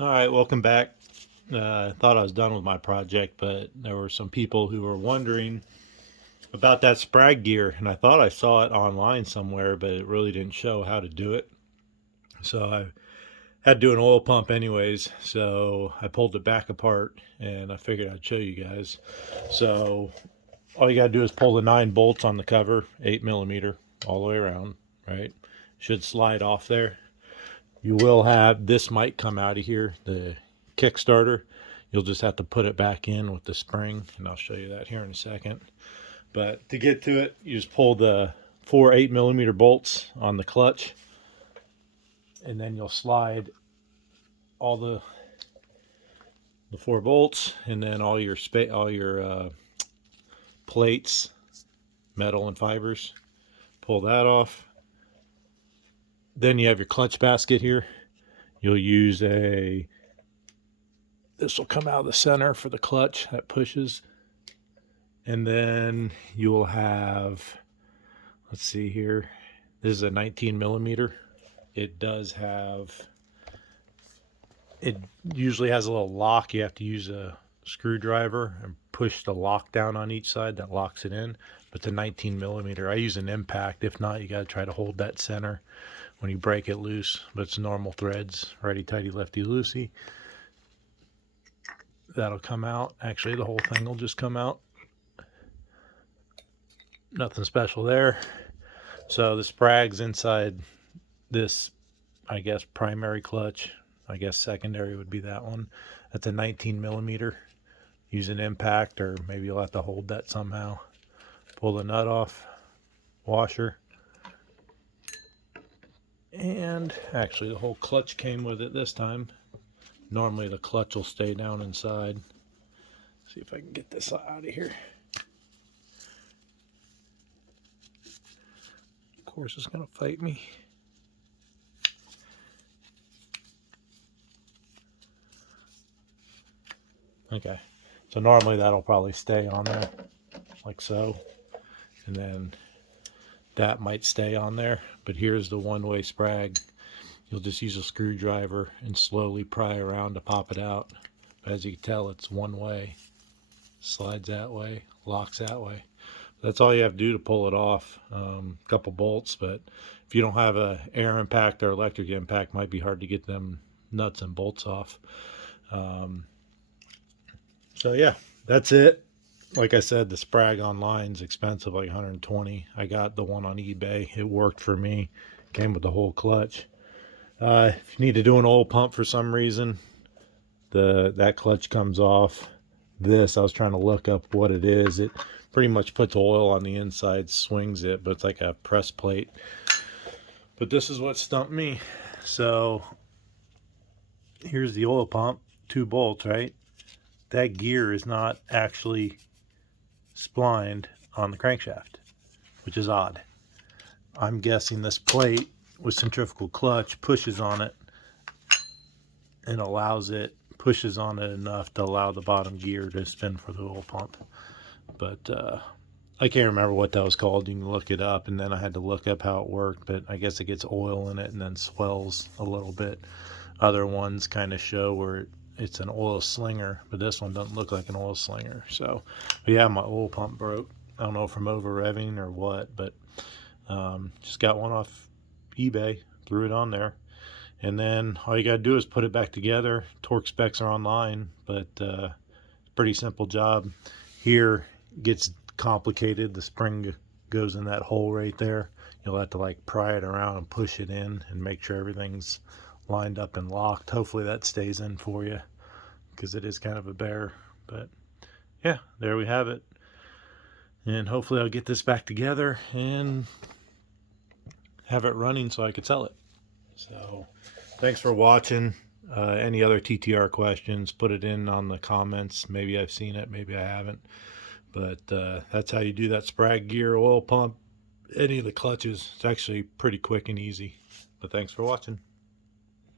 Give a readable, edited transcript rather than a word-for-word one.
All right, welcome back. I thought I was done with my project, but there were some people who were wondering about that sprag gear, and I thought I saw it online somewhere, but it really didn't show how to do it. So I had to do an oil pump anyways, so I pulled it back apart, and I figured I'd show you guys. So all you gotta do is pull the 9 bolts on the cover, 8 millimeter, all the way around, right? Should slide off there. You will have, this might come out of here, the Kickstarter. You'll just have to put it back in with the spring, and I'll show you that here in a second. But to get to it, you just pull the 4 8 millimeter bolts on the clutch, and then you'll slide all the 4 bolts, and then all your plates, metal and fibers. Pull that off. Then you have your clutch basket here. You'll use this will come out of the center for the clutch that pushes. And then you will have, let's see here, this is a 19 millimeter. It usually has a little lock. You have to use a screwdriver and push the lock down on each side that locks it in. But the 19 millimeter, I use an impact. If not, you got to try to hold that center when you break it loose. But it's normal threads, righty tighty, lefty loosey. That'll come out. Actually, the whole thing will just come out. Nothing special there. So the sprag's inside this, I guess, primary clutch. I guess secondary would be that one. That's a 19 millimeter. Use an impact, or maybe you'll have to hold that somehow. Pull the nut off, washer. And actually the whole clutch came with it this time. Normally the clutch will stay down inside. See if I can get this out of here. Of course it's gonna fight me. Okay, so normally that'll probably stay on there like so, and then that might stay on there. But here's the one-way sprag. You'll just use a screwdriver and slowly pry around to pop it out. But as you can tell, it's one way. Slides that way, locks that way. That's all you have to do to pull it off. A couple bolts, but if you don't have a air impact or electric impact, it might be hard to get them nuts and bolts off. So yeah, that's it. Like I said, the sprag online is expensive, like 120. I got the one on eBay. It worked for me. Came with the whole clutch. If you need to do an oil pump for some reason, that clutch comes off. This, I was trying to look up what it is. It pretty much puts oil on the inside, swings it, but it's like a press plate. But this is what stumped me. So here's the oil pump, 2 bolts, right? That gear is not actually splined on the crankshaft, which is odd. I'm guessing this plate with centrifugal clutch pushes on it and pushes on it enough to allow the bottom gear to spin for the oil pump. But I can't remember what that was called. You can look it up, and then I had to look up how it worked, but I guess it gets oil in it and then swells a little bit. Other ones kind of show where it's an oil slinger, but this one doesn't look like an oil slinger. So yeah, my oil pump broke. I don't know if from over revving or what, but just got one off eBay, threw it on there, and then all you gotta do is put it back together. Torque specs are online, but pretty simple job. Here gets complicated. The spring goes in that hole right there. You'll have to like pry it around and push it in and make sure everything's lined up and locked. Hopefully that stays in for you, because it is kind of a bear. But yeah, there we have it. And hopefully I'll get this back together and have it running so I could sell it. So thanks for watching. Any other TTR questions, put it in on the comments. Maybe I've seen it, maybe I haven't. But that's how you do that sprag gear, oil pump, any of the clutches. It's actually pretty quick and easy. But thanks for watching.